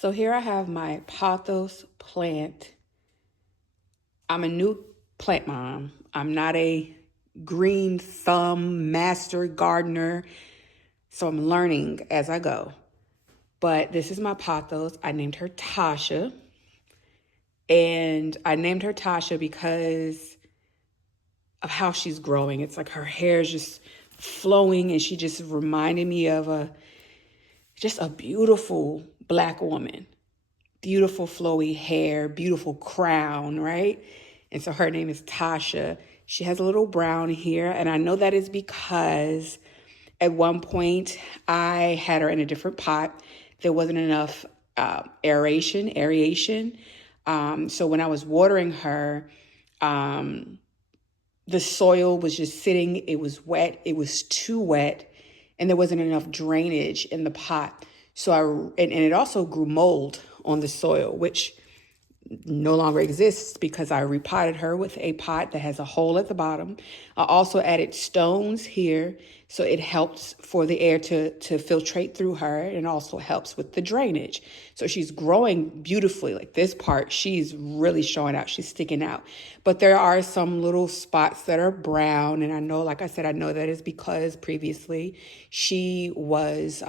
So here I have my pothos plant. I'm a new plant mom. I'm not a green thumb master gardener, so I'm learning as I go. But this is my pothos. I named her Tasha. And I named her Tasha because of how she's growing. It's like her hair is just flowing, and she just reminded me of just a beautiful Black woman. Beautiful flowy hair, beautiful crown, right? And so her name is Tasha. She has a little brown here, and I know that is because at one point I had her in a different pot. There wasn't enough aeration. So when I was watering her, the soil was just sitting. It was wet. It was too wet, and there wasn't enough drainage in the pot. So and it also grew mold on the soil, which no longer exists because I repotted her with a pot that has a hole at the bottom. I also added stones here, so it helps for the air to filtrate through her, and also helps with the drainage. So she's growing beautifully. Like this part, she's really showing out. She's sticking out. But there are some little spots that are brown, and I know, like I said, I know that is because previously she was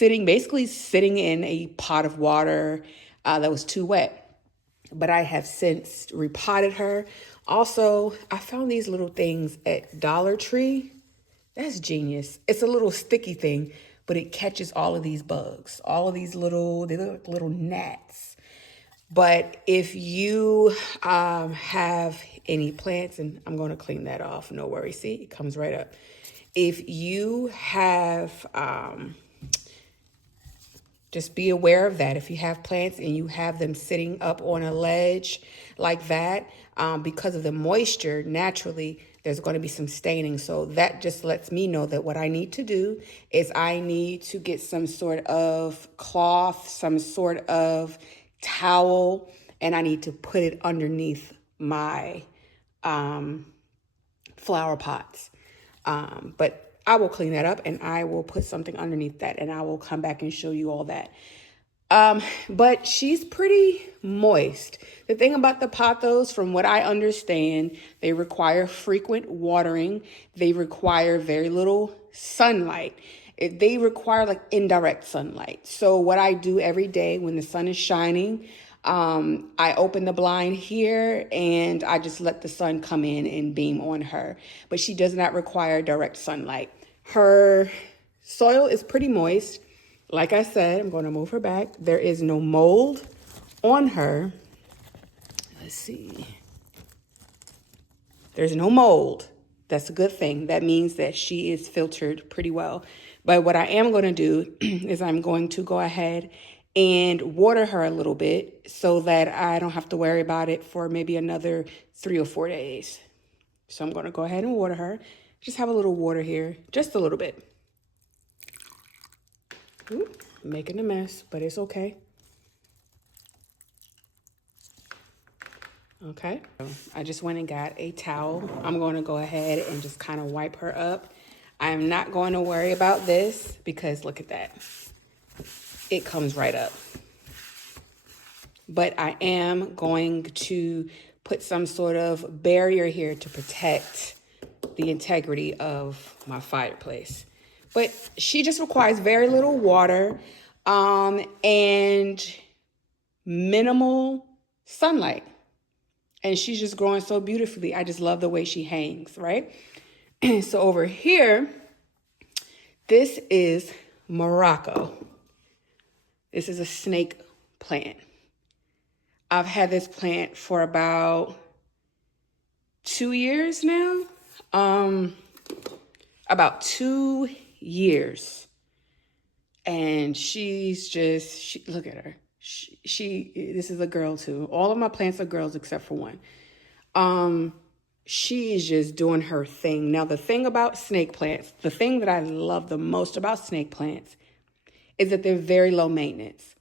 basically sitting in a pot of water that was too wet. But I have since repotted her. Also, I found these little things at Dollar Tree. That's genius. It's a little sticky thing, but it catches all of these bugs, all of these they look like little gnats. But if you have any plants, and I'm going to clean that off, no worries. See, it comes right up. If you have just be aware of that. If you have plants and you have them sitting up on a ledge like that, because of the moisture, naturally, there's going to be some staining. So that just lets me know that what I need to do is I need to get some sort of cloth, some sort of towel, and I need to put it underneath my flower pots. But I will clean that up, and I will put something underneath that, and I will come back and show you all that. But she's pretty moist. The thing about the pothos, from what I understand, they require frequent watering. They require very little sunlight. They require like indirect sunlight. So what I do every day when the sun is shining, I open the blind here and I just let the sun come in and beam on her. But she does not require direct sunlight. Her soil is pretty moist. Like I said, I'm going to move her back. There is no mold on her. Let's see. There's no mold. That's a good thing. That means that she is filtered pretty well. But what I am going to do is I'm going to go ahead and water her a little bit so that I don't have to worry about it for maybe another 3 or 4 days. So I'm going to go ahead and water her. Just have a little water here, just a little bit. Ooh, making a mess, but it's okay. Okay, I just went and got a towel. I'm going to go ahead and just kind of wipe her up. I'm not going to worry about this because look at that. It comes right up. But I am going to put some sort of barrier here to protect the integrity of my fireplace. But she just requires very little water and minimal sunlight. And she's just growing so beautifully. I just love the way she hangs, right? So over here, this is Morocco. This is a snake plant. I've had this plant for about 2 years now. About 2 years. And she's just, look at her. This is a girl too. All of my plants are girls except for one. She's just doing her thing. Now, the thing about snake plants, the thing that I love the most about snake plants is that they're very low maintenance.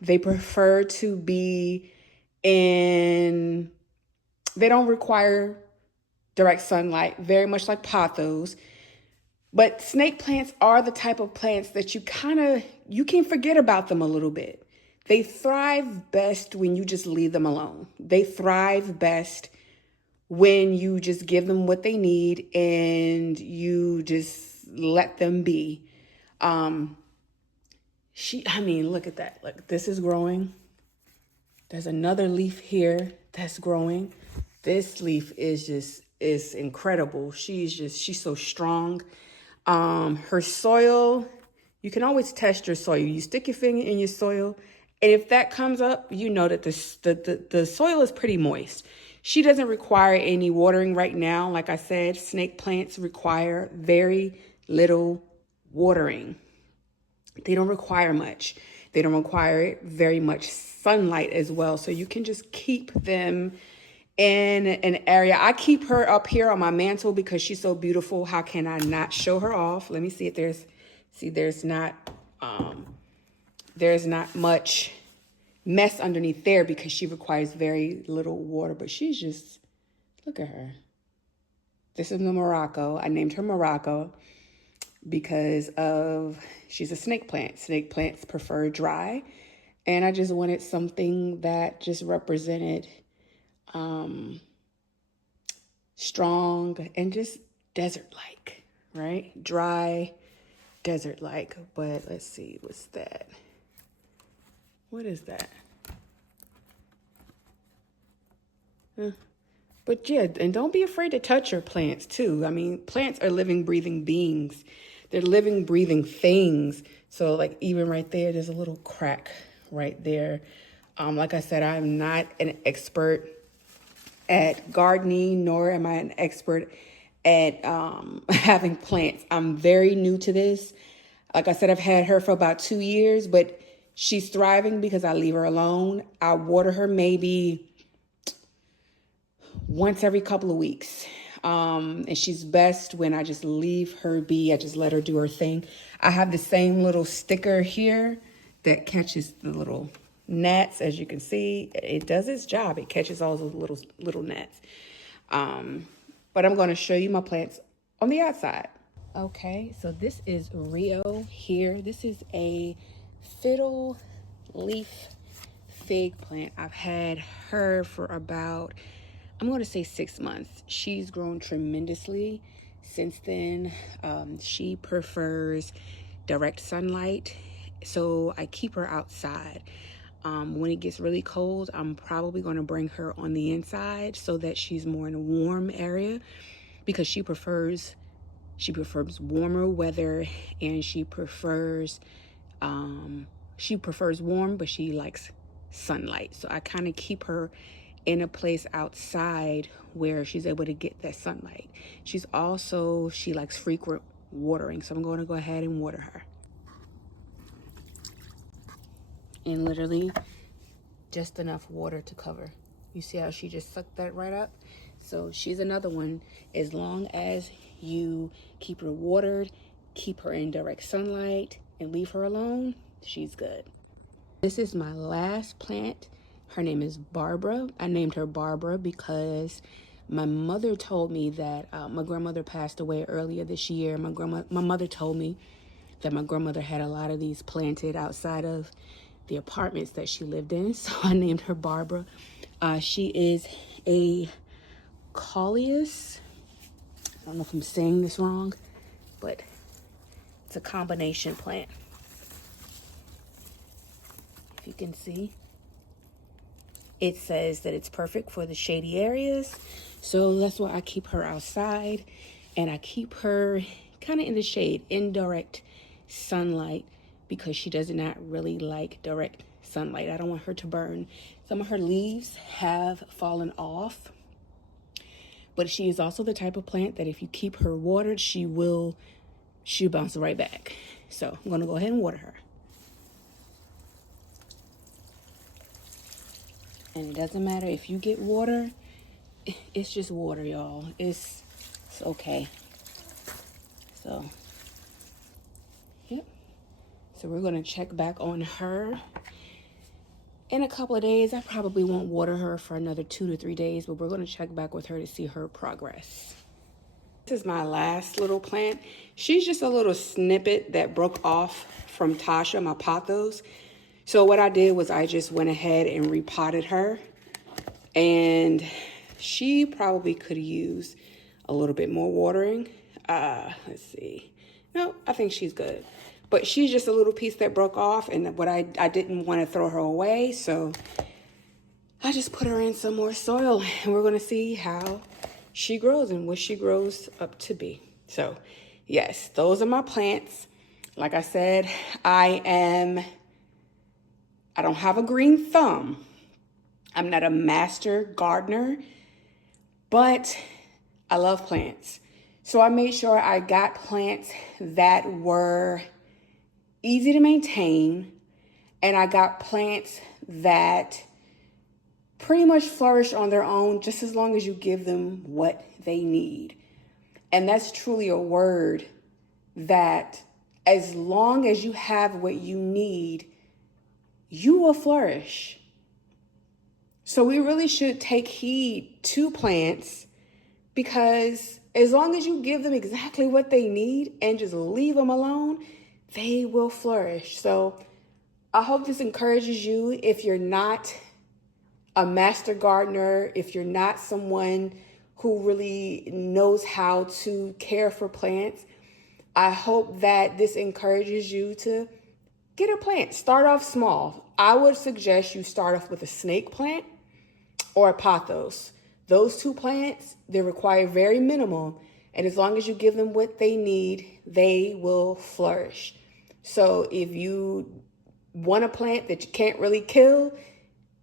They prefer to be they don't require direct sunlight, very much like pothos. But snake plants are the type of plants that you kind of you can forget about them a little bit. They thrive best when you just leave them alone. They thrive best when you just give them what they need and you just let them be. I mean, look at that. Look, this is growing. There's another leaf here that's growing. This leaf is incredible. She's so strong. Her soil, you can always test your soil. You stick your finger in your soil, and if that comes up, you know that the soil is pretty moist. She doesn't require any watering right now. Like I said, snake plants require very little watering. They don't require much. They don't require very much sunlight as well. So you can just keep them in an area. I keep her up here on my mantle because she's so beautiful. How can I not show her off? Let me see if there's not much mess underneath there because she requires very little water, but she's just, look at her. This is the Morocco. I named her Morocco because she's a snake plant. Snake plants prefer dry. And I just wanted something that just represented strong and just desert-like, right? Dry, desert-like. But let's see, what's that? What is that? But yeah, and don't be afraid to touch your plants too. I mean, plants are living, breathing beings. They're living, breathing things. So like even right there, there's a little crack right there. Like I said, I'm not an expert at gardening, nor am I an expert at having plants. I'm very new to this. Like I said, I've had her for about 2 years, but she's thriving because I leave her alone. I water her maybe once every couple of weeks. And she's best when I just leave her be. I just let her do her thing. I have the same little sticker here that catches the little gnats. As you can see, it does its job. It catches all those little gnats. But I'm going to show you my plants on the outside. Okay, so this is Rio here. This is a fiddle leaf fig plant. I've had her for about, I'm going to say 6 months. She's grown tremendously since then. She prefers direct sunlight, so I keep her outside. When it gets really cold, I'm probably going to bring her on the inside so that she's more in a warm area because she prefers warmer weather, and she prefers warm, but she likes sunlight. So I kind of keep her in a place outside where she's able to get that sunlight. She likes frequent watering, so I'm going to go ahead and water her. And literally just enough water to cover. You see how she just sucked that right up? So she's another one. As long as you keep her watered, keep her in direct sunlight, and leave her alone, she's good. This is my last plant. Her name is Barbara. I named her Barbara because my mother told me that my grandmother passed away earlier this year. My mother told me that my grandmother had a lot of these planted outside of the apartments that she lived in. So I named her Barbara. She is a Coleus. I don't know if I'm saying this wrong, but it's a combination plant. If you can see, it says that it's perfect for the shady areas. So that's why I keep her outside, and I keep her kind of in the shade, indirect sunlight, because she does not really like direct sunlight. I don't want her to burn. Some of her leaves have fallen off, but she is also the type of plant that if you keep her watered, she'll bounce right back. So I'm gonna go ahead and water her. And it doesn't matter if you get water, it's just water, y'all. It's okay. So, yep. So we're gonna check back on her in a couple of days. I probably won't water her for another 2 to 3 days, but we're gonna check back with her to see her progress. This is my last little plant. She's just a little snippet that broke off from Tasha, my pothos. So what I did was I just went ahead and repotted her. And she probably could use a little bit more watering. Let's see. No, I think she's good. But she's just a little piece that broke off, and what I didn't want to throw her away, so I just put her in some more soil, and we're going to see how she grows and what she grows up to be. So, yes, those are my plants. Like I said, I don't have a green thumb. I'm not a master gardener, but I love plants. So I made sure I got plants that were easy to maintain, and I got plants that pretty much flourish on their own just as long as you give them what they need. And that's truly a word that as long as you have what you need, you will flourish. So we really should take heed to plants, because as long as you give them exactly what they need and just leave them alone, they will flourish. So I hope this encourages you. If you're not a master gardener, if you're not someone who really knows how to care for plants, I hope that this encourages you to get a plant. Start off small. I would suggest you start off with a snake plant or a pothos. Those two plants, they require very minimal, and as long as you give them what they need, they will flourish. So if you want a plant that you can't really kill,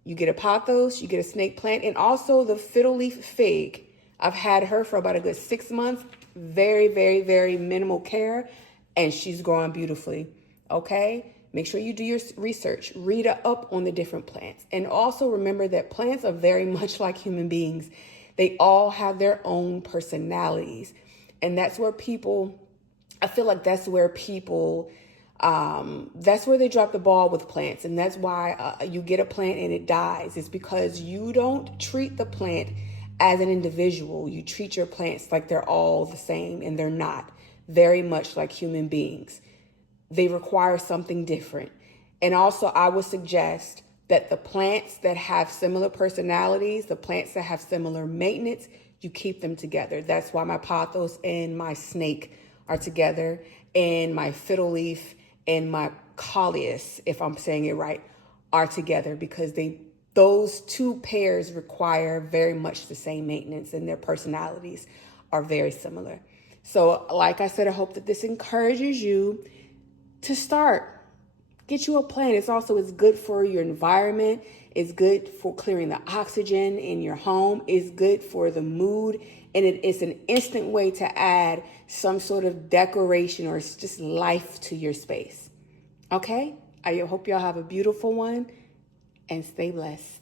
you get a pothos, you get a snake plant, and also the fiddle leaf fig. I've had her for about a good 6 months. Very, very, very minimal care, and she's growing beautifully. Okay? Make sure you do your research. Read up on the different plants. And also remember that plants are very much like human beings. They all have their own personalities. And that's where people, I feel like that's where people, that's where they drop the ball with plants. And that's why you get a plant and it dies. It's because you don't treat the plant as an individual. You treat your plants like they're all the same, and they're not. Very much like human beings. They require something different. And also, I would suggest that the plants that have similar personalities, the plants that have similar maintenance, you keep them together. That's why my pothos and my snake are together, and my fiddle leaf and my coleus, if I'm saying it right, are together, because those two pairs require very much the same maintenance, and their personalities are very similar. So like I said, I hope that this encourages you to start. Get you a plant. It's good for your environment. It's good for clearing the oxygen in your home. It's good for the mood. And it's an instant way to add some sort of decoration or just life to your space. Okay? I hope y'all have a beautiful one, and stay blessed.